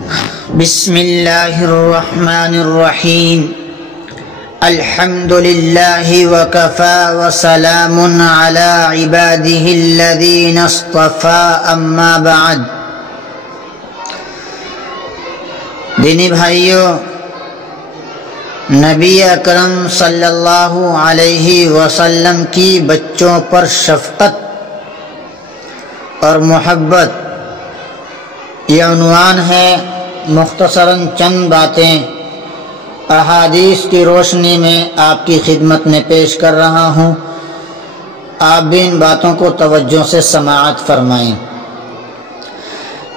بسم اللہ الرحمن الرحیم الحمد للہ وکفی وسلام علی عبادہ الذین اصطفی اما بعد۔ دینی بھائیو، نبی اکرم صلی اللہ علیہ وسلم کی بچوں پر شفقت اور محبت، یہ عنوان ہے۔ مختصراً چند باتیں احادیث کی روشنی میں آپ کی خدمت میں پیش کر رہا ہوں، آپ بھی ان باتوں کو توجہ سے سماعت فرمائیں۔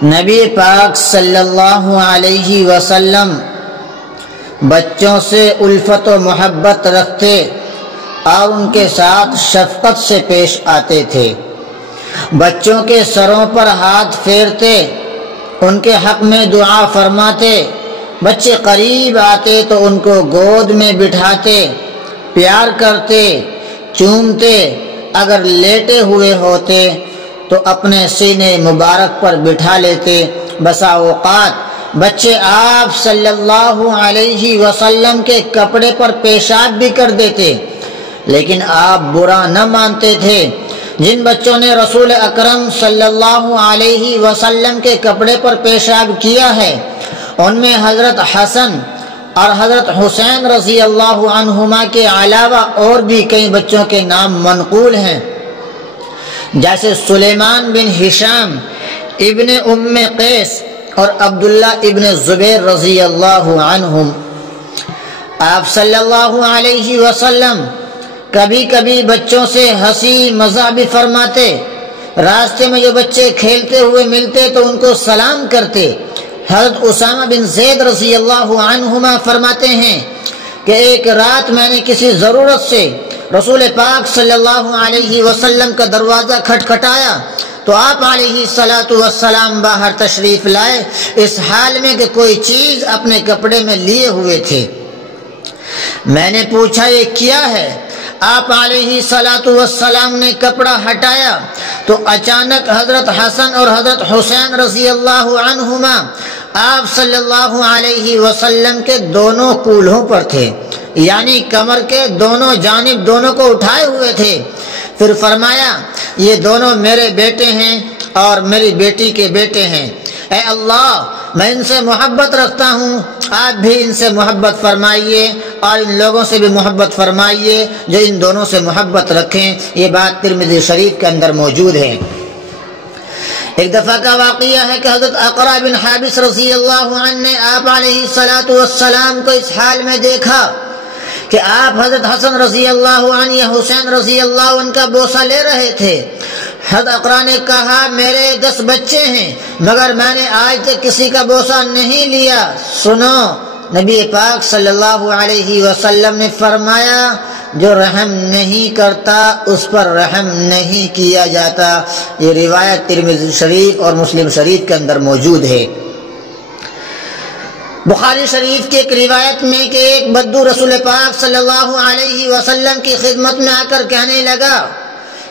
نبی پاک صلی اللہ علیہ وسلم بچوں سے الفت و محبت رکھتے اور ان کے ساتھ شفقت سے پیش آتے تھے۔ بچوں کے سروں پر ہاتھ پھیرتے، ان کے حق میں دعا فرماتے، بچے قریب آتے تو ان کو گود میں بٹھاتے، پیار کرتے، چومتے، اگر لیٹے ہوئے ہوتے تو اپنے سینے مبارک پر بٹھا لیتے۔ بسا اوقات بچے آپ صلی اللہ علیہ وسلم کے کپڑے پر پیشاب بھی کر دیتے، لیکن آپ برا نہ مانتے تھے۔ جن بچوں نے رسول اکرم صلی اللہ علیہ وسلم کے کپڑے پر پیشاب کیا ہے، ان میں حضرت حسن اور حضرت حسین رضی اللہ عنہما کے علاوہ اور بھی کئی بچوں کے نام منقول ہیں، جیسے سلیمان بن ہشام ابن ام قیس اور عبداللہ ابن زبیر رضی اللہ عنہم۔ آپ صلی اللہ علیہ وسلم کبھی کبھی بچوں سے ہنسی مزاح بھی فرماتے۔ راستے میں جو بچے کھیلتے ہوئے ملتے تو ان کو سلام کرتے۔ حضرت اسامہ بن زید رضی اللہ عنہما فرماتے ہیں کہ ایک رات میں نے کسی ضرورت سے رسول پاک صلی اللہ علیہ وسلم کا دروازہ کھٹکھٹایا تو آپ علیہ السلام باہر تشریف لائے، اس حال میں کہ کوئی چیز اپنے کپڑے میں لیے ہوئے تھے۔ میں نے پوچھا یہ کیا ہے؟ آپ علیہ السلام نے کپڑا ہٹایا تو اچانک حضرت حسن اور حضرت حسین رضی اللہ عنہما آپ صلی اللہ علیہ وسلم کے دونوں کولہوں پر تھے، یعنی کمر کے دونوں جانب دونوں کو اٹھائے ہوئے تھے۔ پھر فرمایا یہ دونوں میرے بیٹے ہیں اور میری بیٹی کے بیٹے ہیں، اے اللہ میں ان سے محبت رکھتا ہوں، آپ بھی ان سے محبت فرمائیے اور ان لوگوں سے بھی محبت فرمائیے جو ان دونوں سے محبت رکھیں۔ یہ بات ترمذی شریف کے اندر موجود ہے۔ ایک دفعہ کا واقعہ ہے کہ حضرت اقرع بن حابس رضی اللہ عنہ نے آپ علیہ السلام کو اس حال میں دیکھا کہ آپ حضرت حسن رضی اللہ عنہ یا حسین رضی اللہ عنہ کا بوسہ لے رہے تھے۔ حضرت اقرع نے کہا میرے 10 بچے ہیں مگر میں نے آج تک کسی کا بوسہ نہیں لیا۔ سنو، نبی پاک صلی اللہ علیہ وسلم نے فرمایا جو رحم نہیں کرتا اس پر رحم نہیں کیا جاتا۔ یہ روایت ترمذی شریف اور مسلم شریف کے اندر موجود ہے۔ بخاری شریف کی ایک روایت میں کہ ایک بدو رسول پاک صلی اللہ علیہ وسلم کی خدمت میں آ کر کہنے لگا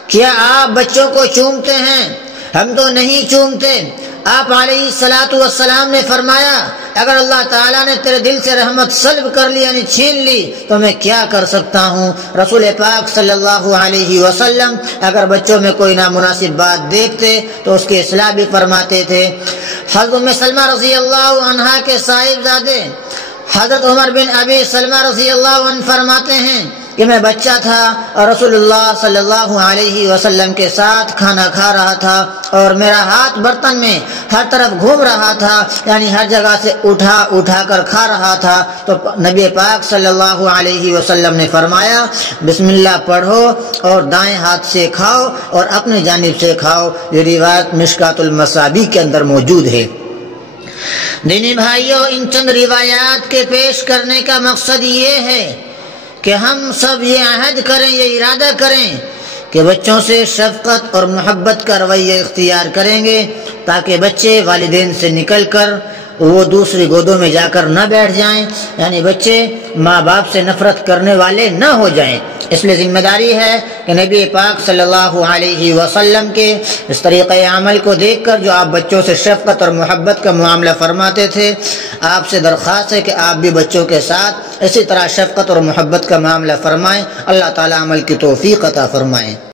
کیا آپ بچوں کو چومتے ہیں؟ ہم تو نہیں چومتے۔ آپ علیہ السلام نے فرمایا اگر اللہ تعالیٰ نے تیرے دل سے رحمت سلب کر لی یعنی چھین لی تو میں کیا کر سکتا ہوں۔ رسول پاک صلی اللہ علیہ وسلم اگر بچوں میں کوئی نامناسب بات دیکھتے تو اس کی اصلاح بھی فرماتے تھے۔ حضرت ام سلمہ رضی اللہ عنہا کے صاحبزادے حضرت عمر بن ابی سلمہ رضی اللہ عنہ فرماتے ہیں کہ میں بچہ تھا اور رسول اللہ صلی اللہ علیہ وسلم کے ساتھ کھانا کھا رہا تھا اور میرا ہاتھ برتن میں ہر طرف گھوم رہا تھا، یعنی ہر جگہ سے اٹھا کر کھا رہا تھا، تو نبی پاک صلی اللہ علیہ وسلم نے فرمایا بسم اللہ پڑھو اور دائیں ہاتھ سے کھاؤ اور اپنی جانب سے کھاؤ۔ یہ روایت مشکات المصابیح کے اندر موجود ہے۔ دینی بھائیوں، ان چند روایات کے پیش کرنے کا مقصد یہ ہے کہ ہم سب یہ عہد کریں، یہ ارادہ کریں کہ بچوں سے شفقت اور محبت کا رویہ اختیار کریں گے تاکہ بچے والدین سے نکل کر وہ دوسری گودوں میں جا کر نہ بیٹھ جائیں، یعنی بچے ماں باپ سے نفرت کرنے والے نہ ہو جائیں۔ اس لیے ذمہ داری ہے کہ نبی پاک صلی اللہ علیہ وسلم کے اس طریقۂ عمل کو دیکھ کر جو آپ بچوں سے شفقت اور محبت کا معاملہ فرماتے تھے، آپ سے درخواست ہے کہ آپ بھی بچوں کے ساتھ اسی طرح شفقت اور محبت کا معاملہ فرمائیں۔ اللہ تعالیٰ عمل کی توفیق عطا فرمائیں۔